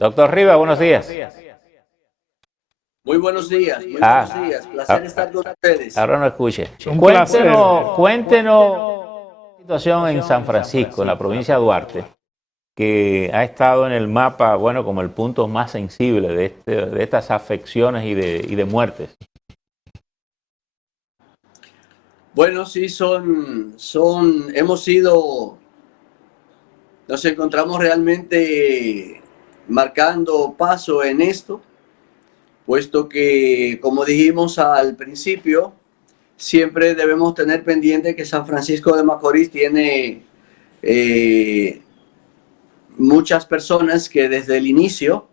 Doctor Rivas, buenos días. Muy buenos días, muy buenos días. Placer estar con ustedes. Ahora no escuche. Cuéntenos La situación en San Francisco, en la provincia de Duarte, que ha estado en el mapa, bueno, como el punto más sensible de estas afecciones y de muertes. Bueno, sí, nos encontramos realmente marcando paso en esto, puesto que, como dijimos al principio, siempre debemos tener pendiente que San Francisco de Macorís tiene muchas personas que desde el inicio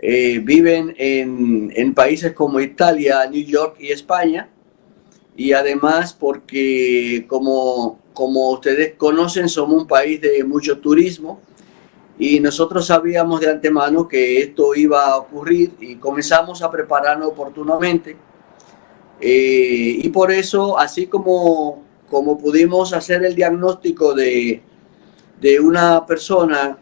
viven en países como Italia, New York y España, y además porque como ustedes conocen, somos un país de mucho turismo y nosotros sabíamos de antemano que esto iba a ocurrir y comenzamos a prepararnos oportunamente. Y por eso, así como pudimos hacer el diagnóstico de una persona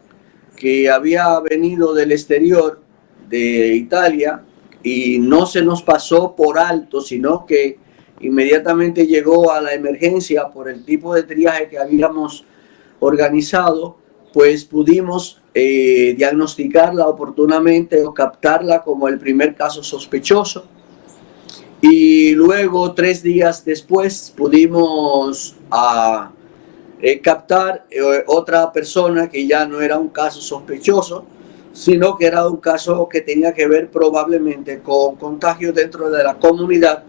que había venido del exterior de Italia y no se nos pasó por alto, sino que inmediatamente llegó a la emergencia por el tipo de triaje que habíamos organizado, pues pudimos diagnosticarla oportunamente o captarla como el primer caso sospechoso. Y luego, 3 días después, pudimos captar otra persona que ya no era un caso sospechoso, sino que era un caso que tenía que ver probablemente con contagio dentro de la comunidad.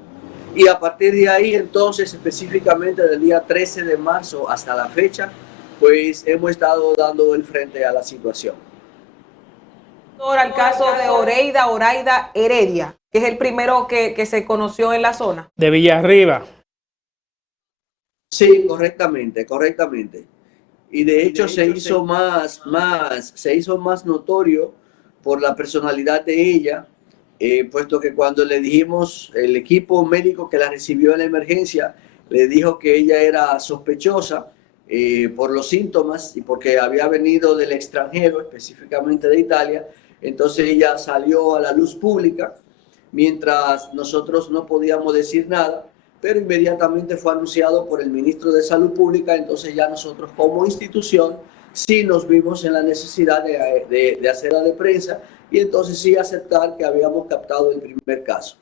Y a partir de ahí, entonces, específicamente del día 13 de marzo hasta la fecha, pues hemos estado dando el frente a la situación. al caso de Oraida Heredia, que es el primero que se conoció en la zona. De Villarriba. Sí, correctamente. Y de hecho se hizo más notorio por la personalidad de ella, puesto que cuando le dijimos, el equipo médico que la recibió en la emergencia, le dijo que ella era sospechosa por los síntomas y porque había venido del extranjero, específicamente de Italia. Entonces ella salió a la luz pública, mientras nosotros no podíamos decir nada, pero inmediatamente fue anunciado por el ministro de Salud Pública. Entonces ya nosotros como institución sí nos vimos en la necesidad de hacer la de prensa y entonces sí aceptar que habíamos captado el primer caso.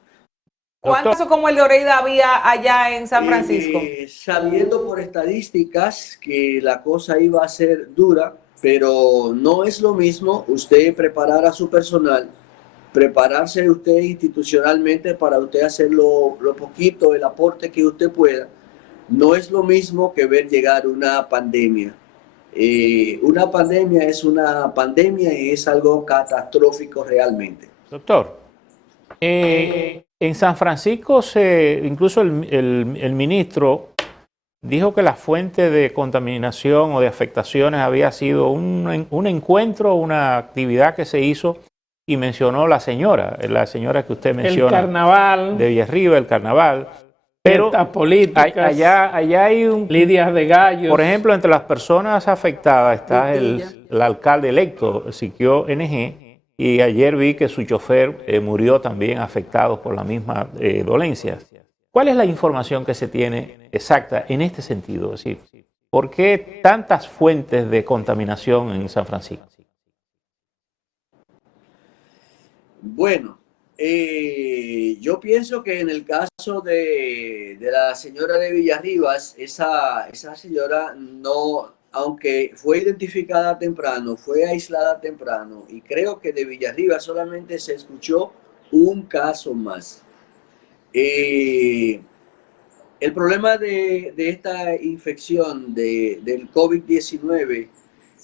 ¿Cuántos casos como el de Oreida había allá en San Francisco? Sabiendo por estadísticas que la cosa iba a ser dura, pero no es lo mismo usted preparar a su personal, prepararse usted institucionalmente para usted hacer lo poquito, el aporte que usted pueda. No es lo mismo que ver llegar una pandemia. Una pandemia es una pandemia y es algo catastrófico realmente. Doctor, en San Francisco incluso el ministro dijo que la fuente de contaminación o de afectaciones había sido un encuentro, una actividad que se hizo, y mencionó la señora que usted menciona. El carnaval. De Villarriba, el carnaval. Pero políticas. Allá hay lidias de gallos. Por ejemplo, entre las personas afectadas está el alcalde electo, Siquio NG, y ayer vi que su chofer murió también afectado por la misma dolencia. ¿Cuál es la información que se tiene exacta en este sentido? Es decir, ¿por qué tantas fuentes de contaminación en San Francisco? Bueno, yo pienso que en el caso de la señora de Villarribas, esa señora no, aunque fue identificada temprano, fue aislada temprano, y creo que de Villarribas solamente se escuchó un caso más. El problema de esta infección del COVID-19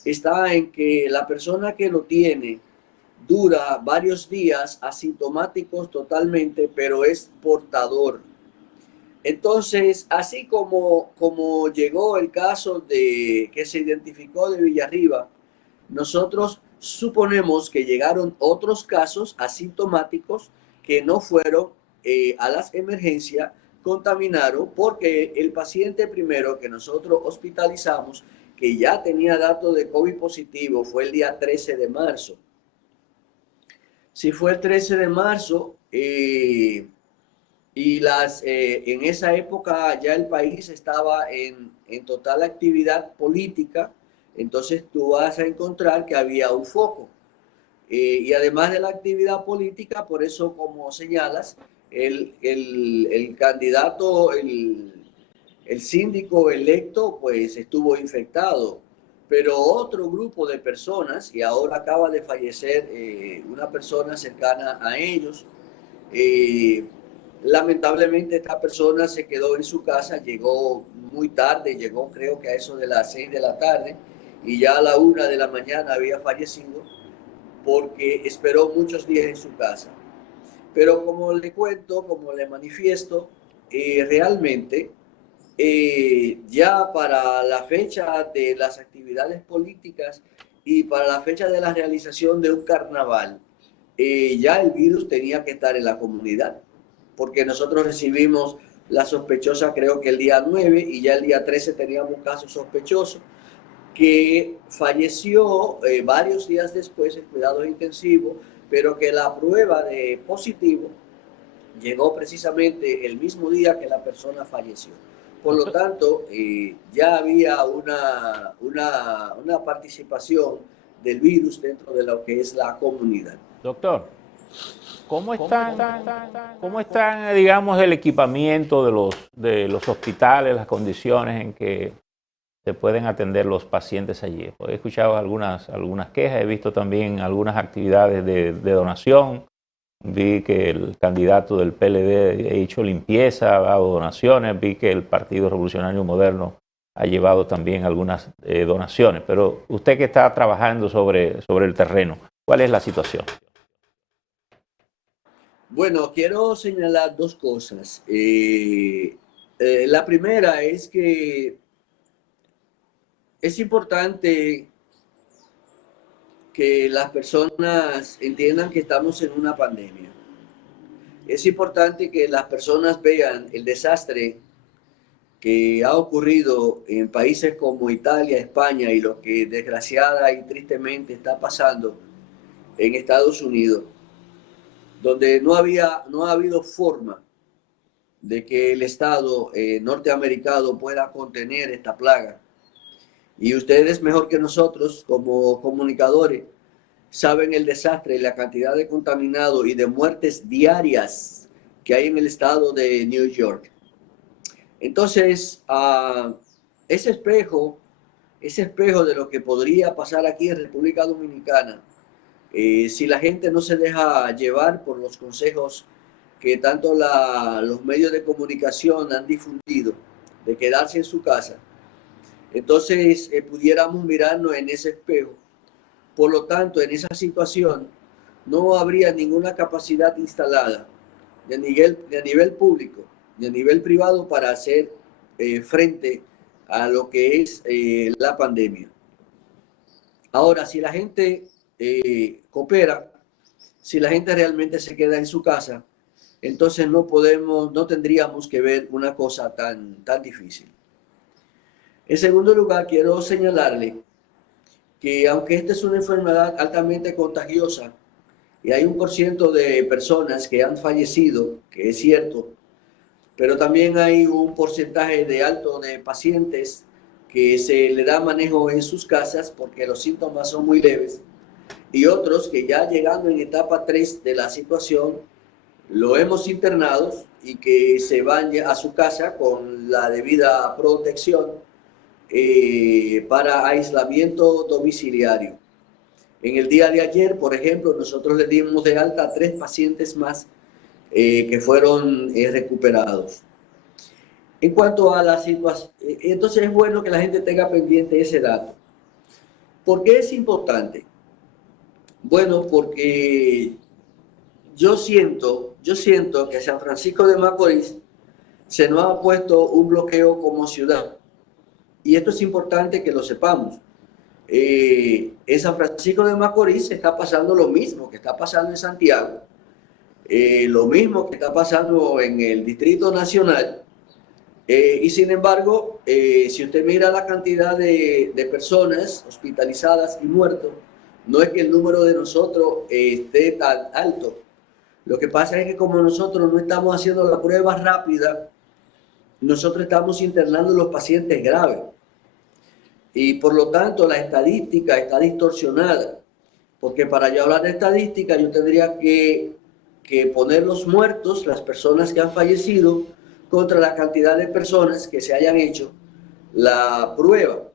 está en que la persona que lo tiene dura varios días asintomáticos totalmente, pero es portador. Entonces, así como llegó el caso que se identificó de Villarriba, nosotros suponemos que llegaron otros casos asintomáticos que no fueron a las emergencias, contaminaron, porque el paciente primero que nosotros hospitalizamos, que ya tenía datos de COVID positivo, fue el día 13 de marzo. si fue el 13 de marzo, en esa época ya el país estaba en total actividad política, entonces tú vas a encontrar que había un foco. Y además de la actividad política, por eso, como señalas, el candidato, el síndico electo, pues estuvo infectado. Pero otro grupo de personas, y ahora acaba de fallecer una persona cercana a ellos, lamentablemente esta persona se quedó en su casa, llegó muy tarde, llegó creo que a eso de las 6 de la tarde, y ya a la 1 de la mañana había fallecido porque esperó muchos días en su casa. Pero como le cuento, como le manifiesto, realmente ya para la fecha de las actividades políticas y para la fecha de la realización de un carnaval, ya el virus tenía que estar en la comunidad, porque nosotros recibimos la sospechosa creo que el día 9 y ya el día 13 teníamos casos sospechosos, que falleció varios días después en cuidados intensivos, pero que la prueba de positivo llegó precisamente el mismo día que la persona falleció. Por lo tanto, ya había una participación del virus dentro de lo que es la comunidad. Doctor, ¿cómo están, digamos, el equipamiento de los hospitales, las condiciones en que se pueden atender los pacientes allí? He escuchado algunas quejas, he visto también algunas actividades de donación. Vi que el candidato del PLD ha hecho limpieza, ha dado donaciones. Vi que el Partido Revolucionario Moderno ha llevado también algunas donaciones. Pero usted que está trabajando sobre el terreno, ¿cuál es la situación? Bueno, quiero señalar dos cosas. La primera es que es importante que las personas entiendan que estamos en una pandemia. Es importante que las personas vean el desastre que ha ocurrido en países como Italia, España y lo que desgraciada y tristemente está pasando en Estados Unidos, donde no ha habido forma de que el Estado norteamericano pueda contener esta plaga. Y ustedes mejor que nosotros como comunicadores saben el desastre y la cantidad de contaminados y de muertes diarias que hay en el estado de New York. Entonces, ese espejo de lo que podría pasar aquí en República Dominicana, si la gente no se deja llevar por los consejos que tanto los medios de comunicación han difundido de quedarse en su casa, entonces pudiéramos mirarnos en ese espejo. Por lo tanto, en esa situación no habría ninguna capacidad instalada de nivel público, de nivel privado para hacer frente a lo que es la pandemia. Ahora, si la gente coopera, si la gente realmente se queda en su casa, entonces no tendríamos que ver una cosa tan difícil. En segundo lugar, quiero señalarle que aunque esta es una enfermedad altamente contagiosa y hay 1% de personas que han fallecido, que es cierto, pero también hay un porcentaje de alto de pacientes que se le da manejo en sus casas porque los síntomas son muy leves, y otros que ya llegando en etapa 3 de la situación, lo hemos internado y que se van a su casa con la debida protección para aislamiento domiciliario. En el día de ayer, por ejemplo, nosotros le dimos de alta a 3 pacientes más que fueron recuperados. En cuanto a la situación, entonces es bueno que la gente tenga pendiente ese dato. ¿Por qué es importante? Bueno, porque yo siento que San Francisco de Macorís se nos ha puesto un bloqueo como ciudad. Y esto es importante que lo sepamos. En San Francisco de Macorís está pasando lo mismo que está pasando en Santiago, lo mismo que está pasando en el Distrito Nacional, y sin embargo, si usted mira la cantidad de personas hospitalizadas y muertos, No es que el número de nosotros esté tan alto. Lo que pasa es que como nosotros no estamos haciendo la prueba rápida, nosotros estamos internando los pacientes graves. Y por lo tanto la estadística está distorsionada. Porque para yo hablar de estadística yo tendría que poner los muertos, las personas que han fallecido, contra la cantidad de personas que se hayan hecho la prueba.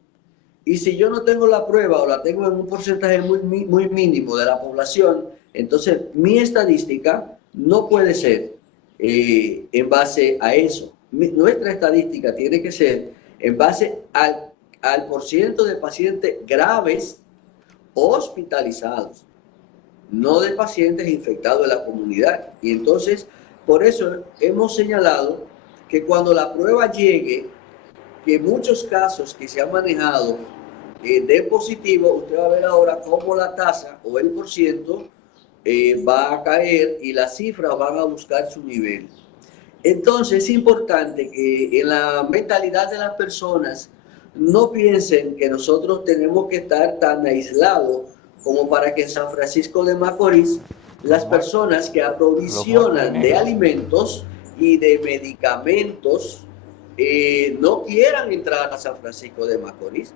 Y si yo no tengo la prueba o la tengo en un porcentaje muy mínimo de la población, entonces mi estadística no puede ser en base a eso. Nuestra estadística tiene que ser en base al porciento de pacientes graves hospitalizados, no de pacientes infectados en la comunidad. Y entonces, por eso hemos señalado que cuando la prueba llegue, que muchos casos que se han manejado de positivo, usted va a ver ahora cómo la tasa o el porciento va a caer y las cifras van a buscar su nivel. Entonces es importante que en la mentalidad de las personas no piensen que nosotros tenemos que estar tan aislados como para que en San Francisco de Macorís las personas que aprovisionan de alimentos y de medicamentos no quieran entrar a San Francisco de Macorís,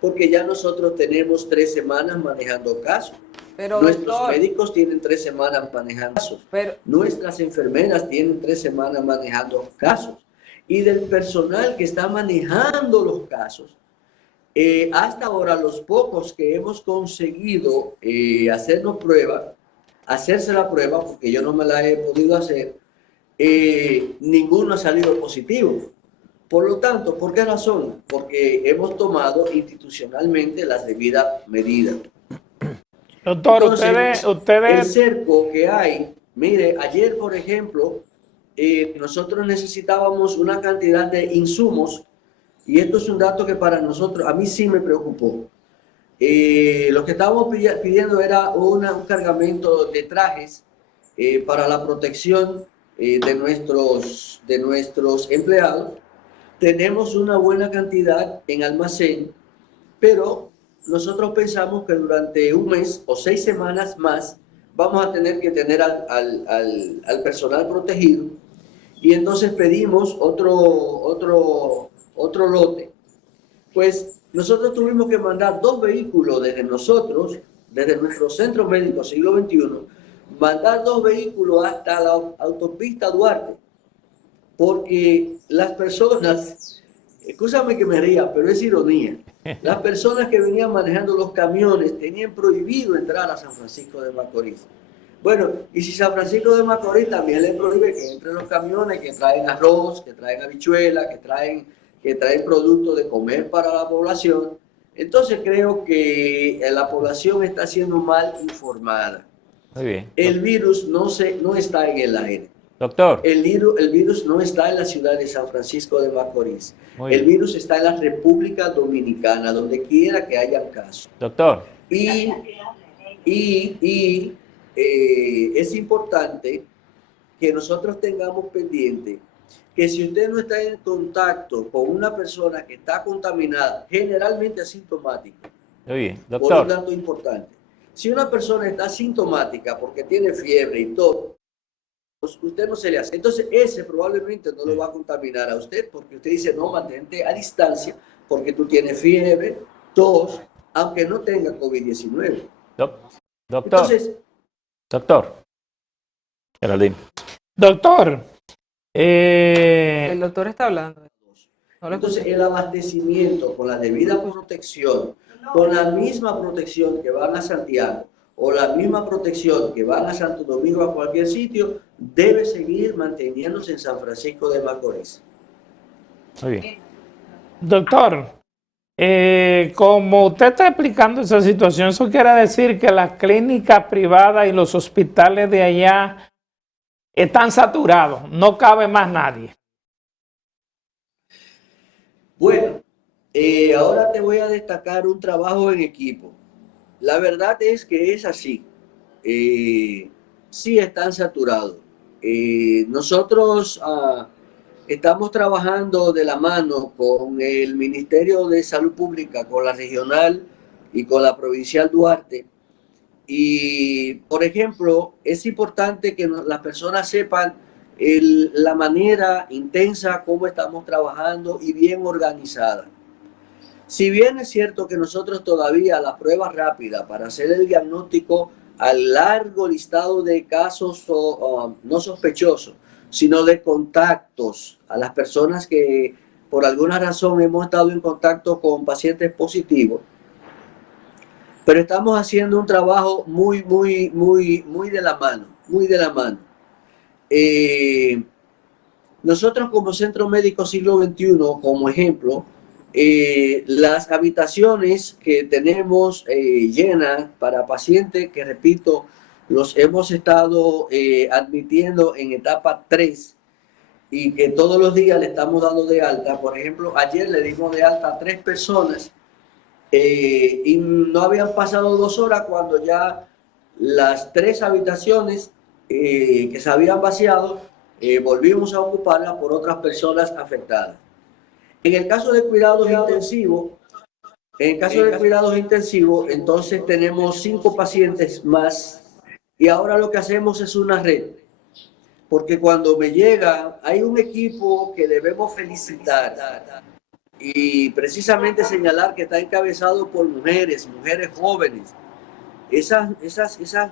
porque ya nosotros tenemos 3 semanas manejando casos. Pero, nuestros doctor, médicos tienen 3 semanas manejando casos. Nuestras enfermeras tienen 3 semanas manejando casos. Y del personal que está manejando los casos, hasta ahora los pocos que hemos conseguido hacerse la prueba, porque yo no me la he podido hacer, ninguno ha salido positivo. Por lo tanto, ¿por qué razón? Porque hemos tomado institucionalmente las debidas medidas. Doctor, Entonces, ustedes... el cerco que hay, mire, ayer, por ejemplo, nosotros necesitábamos una cantidad de insumos, y esto es un dato que para nosotros, a mí sí me preocupó. Lo que estábamos pidiendo era un cargamento de trajes para la protección de nuestros empleados. Tenemos una buena cantidad en almacén, pero nosotros pensamos que durante un mes o 6 semanas más vamos a tener que tener al personal protegido, y entonces pedimos otro lote. Pues nosotros tuvimos que mandar 2 vehículos desde nuestro centro médico siglo XXI, mandar 2 vehículos hasta la autopista Duarte, porque las personas, escúchame que me ría, pero es ironía, las personas que venían manejando los camiones tenían prohibido entrar a San Francisco de Macorís. Bueno, y si San Francisco de Macorís también le prohíbe que entren los camiones que traen arroz, que traen habichuelas, que traen productos de comer para la población, entonces creo que la población está siendo mal informada. Muy bien. El virus no está en el aire. Doctor. El virus no está en la ciudad de San Francisco de Macorís. El virus está en la República Dominicana, donde quiera que haya casos. Doctor. Y es importante que nosotros tengamos pendiente que si usted no está en contacto con una persona que está contaminada, generalmente asintomática, muy bien, por doctor. un dato importante, si una persona está asintomática porque tiene fiebre y todo, usted no se le hace. Entonces ese probablemente no lo va a contaminar a usted, porque usted dice, no, mantente a distancia porque tú tienes fiebre, tos, aunque no tenga COVID-19. Doctor. Entonces, doctor. Geraldine. Doctor. El doctor está hablando. Entonces el abastecimiento con la debida protección, con la misma protección que van a Santiago, o la misma protección que van a Santo Domingo, a cualquier sitio, debe seguir manteniéndose en San Francisco de Macorís. Muy bien. Doctor, como usted está explicando esa situación, eso quiere decir que las clínicas privadas y los hospitales de allá están saturados, no cabe más nadie. Bueno, ahora te voy a destacar un trabajo en equipo. La verdad es que es así. Sí están saturados. Nosotros estamos trabajando de la mano con el Ministerio de Salud Pública, con la regional y con la Provincial Duarte. Y, por ejemplo, es importante que las personas sepan la manera intensa como estamos trabajando y bien organizada. Si bien es cierto que nosotros todavía la prueba rápida para hacer el diagnóstico al largo listado de casos no sospechosos, sino de contactos a las personas que por alguna razón hemos estado en contacto con pacientes positivos, pero estamos haciendo un trabajo muy de la mano, muy de la mano. Nosotros como Centro Médico Siglo XXI, como ejemplo, las habitaciones que tenemos llenas para pacientes, que repito, los hemos estado admitiendo en etapa 3 y que todos los días le estamos dando de alta. Por ejemplo, ayer le dimos de alta a 3 personas y no habían pasado 2 horas cuando ya las 3 habitaciones que se habían vaciado volvimos a ocuparlas por otras personas afectadas. En el caso de cuidados intensivos, entonces tenemos 5 pacientes más y ahora lo que hacemos es una red, porque cuando me llega hay un equipo que debemos felicitar y precisamente señalar que está encabezado por mujeres jóvenes. Esas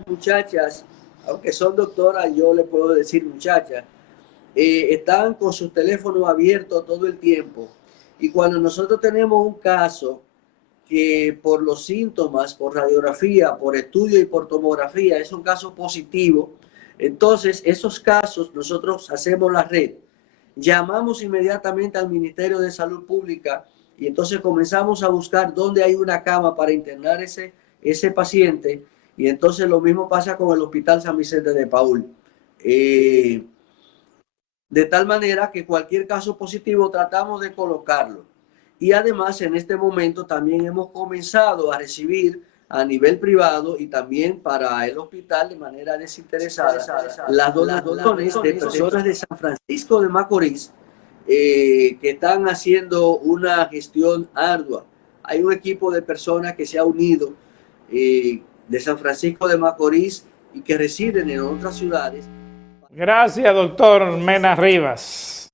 muchachas, aunque son doctoras, yo le puedo decir muchachas, están con sus teléfonos abiertos todo el tiempo. Y cuando nosotros tenemos un caso que por los síntomas, por radiografía, por estudio y por tomografía es un caso positivo, entonces esos casos nosotros hacemos la red. Llamamos inmediatamente al Ministerio de Salud Pública y entonces comenzamos a buscar dónde hay una cama para internar ese paciente, y entonces lo mismo pasa con el Hospital San Vicente de Paúl. De tal manera que cualquier caso positivo tratamos de colocarlo. Y además en este momento también hemos comenzado a recibir a nivel privado y también para el hospital de manera desinteresada las donaciones de personas de San Francisco de Macorís que están haciendo una gestión ardua. Hay un equipo de personas que se ha unido de San Francisco de Macorís y que residen en otras ciudades. Gracias, doctor Mena Rivas.